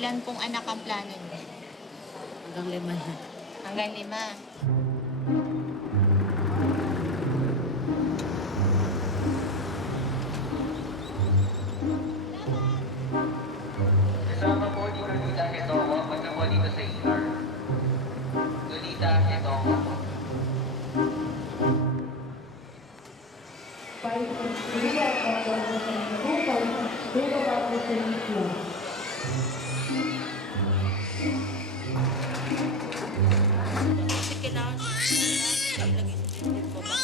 Ilan pong anak ang plano niyo? Hanggang 5 na. Hanggang 5. Kasama po ni Lolita Hetomo, punta po dito sa ER. Lolita Hetomo. 5.3 at 1.2 about the Kasi kailangan ilagay sa system ko ba?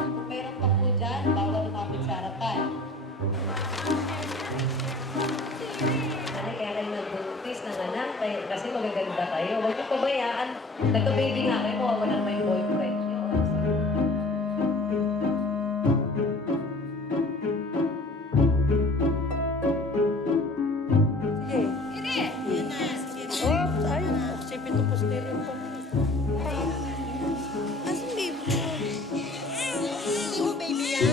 Kung meron pa po dyan, bawal lumapit sa harapan. Kaya kayo nag-buntis ng anak kasi magaganda kayo. Huwag niyo pabayaan. Nagka-baby nga kayo, mawawala naman yung boyfriend niyo. Yan na. Oh, ay. Sipin to posterior pa. Asan baby ko? Hindi mo baby yan?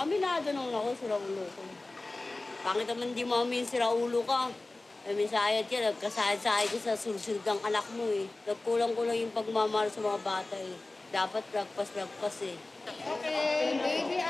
Aminado nung ako, siraulo ko. Bakit naman di mo amin siraulo ka? Eh, may sayad ka, nagkasayad-sayad ka sa sursunod ng anak mo eh. Nagkulang-kulang yung pagmamahal sa mga bata eh. Dapat lagpas-lagpas eh. Okay, baby